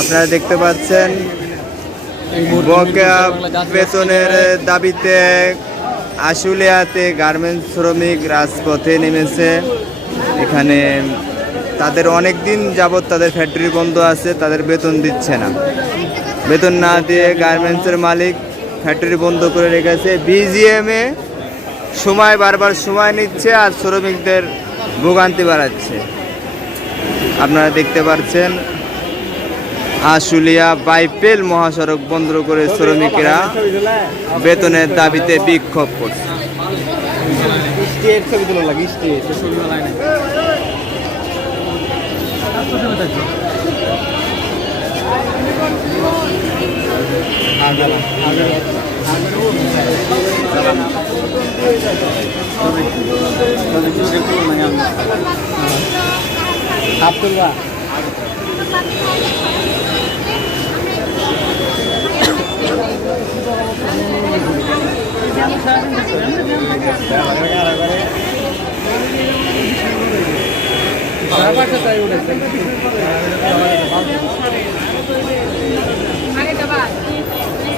আপনারা দেখতে পাচ্ছেন বকেয়া বেতনের দাবিতে আশুলিয়াতে গার্মেন্টস শ্রমিক রাজপথে নেমেছে। এখানে তাদের অনেক দিন যাবৎ তাদের ফ্যাক্টরি বন্ধ আছে, তাদের বেতন দিচ্ছে না। বেতন না দিয়ে গার্মেন্টসের মালিক ফ্যাক্টরি বন্ধ করে রেখেছে। বিজিএমে সময়, বারবার সময় নিচ্ছে আর শ্রমিকদের ভোগান্তি বাড়াচ্ছে। আপনারা দেখতে পাচ্ছেন আশুলিয়া বাইপেল মহাসড়ক বন্ধ করে শ্রমিকেরা বেতনের দাবিতে বিক্ষোভ করছে। আব্দুল্লাহ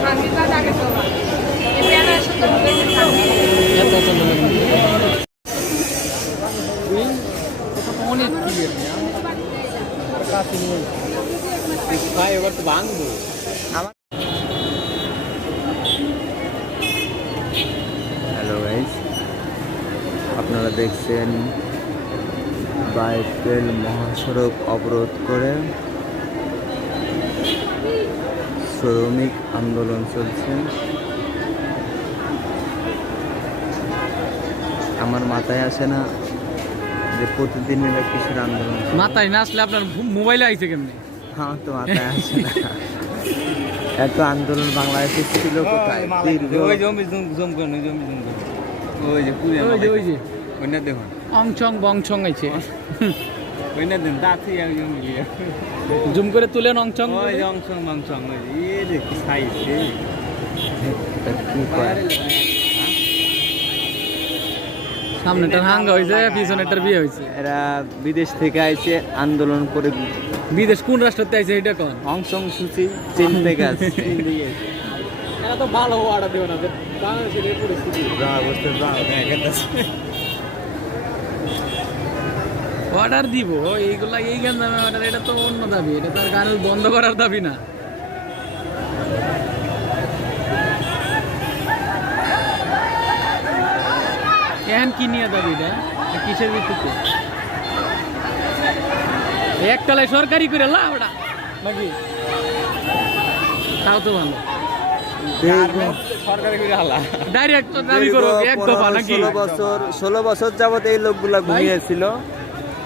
সাংবিধান আগে যাবা এমনি ভাই এবার তো ভাঙবো দেখছেন বাইপেল মহাসড়ক অবরোধ করে শ্রমিক আন্দোলন চলছে। আমার মাথায় আসে না যে প্রতিদিন কিসের আন্দোলন মাথায় না আসলে আপনার মোবাইলে আইছে কেমনি? হ্যাঁ তো মাথায় আসে না। এত আন্দোলন বাংলাদেশে ছিল কোথায়? ওই জমি জুম জুম করুন ওই জমি। জুম করুন ওই যে পুরে ওই যে। যে দেখুন দাঁতি জমি জুম করে তুলেন ওই যে যে দেখি সাইজ সামনেটার হাঙ্গা হয়েছে পিছনেটার বিয়ে হয়েছে এরা বিদেশ থেকে আইছে আন্দোলন করে বিদেশ কোন রাষ্ট্রতে আইছে এটা কোন? অংশং সূচি চীন থেকে আসছে। এটা তো ভালো অর্ডার দেবে না বাংলাদেশের এই পরিস্থিতি। অর্ডার দিব এইগুলা এই গান দামে অর্ডার এটা তো অন্য দাবি এটা তার গান বন্ধ করার দাবি না। এখন কি নিয়ে দাবি এটা? কিসের ভিত্তিতে? একতলায় সরকারি করে লাভ ওটা নাকি? তাও তো ভালো। সরকারি ডাইরেক্ট দাবি করো এক দফা নাকি? ষোলো বছর ষোলো বছর যাবত এই লোকগুলা ঘুমিয়েছিল।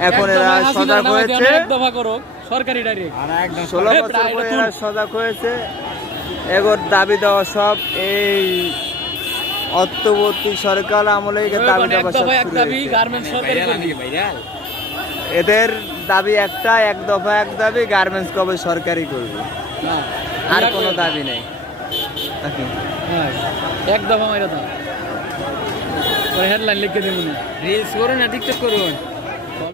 এখন এরা সজাগ হয়েছে। দেন, এক দফা করো সরকারি ডাইরেক্ট আর একদম ষোলো বছর পরে এরা সজাগ হয়েছে। এগোর দাবি দেওয়া সব এই অর্থবর্তী সরকার আমলে দাবি দেওয়া সব এদের দাবি একটা এক দফা এক দাবি গার্মেন্টস কবে সরকারি করবে। আর কোনো দাবি নেই। নাকি? হ্যাঁ, এক দফা মাইরা দাও। হেডলাইন লিখে দেবো রিলস করুন না টিকটক করুন।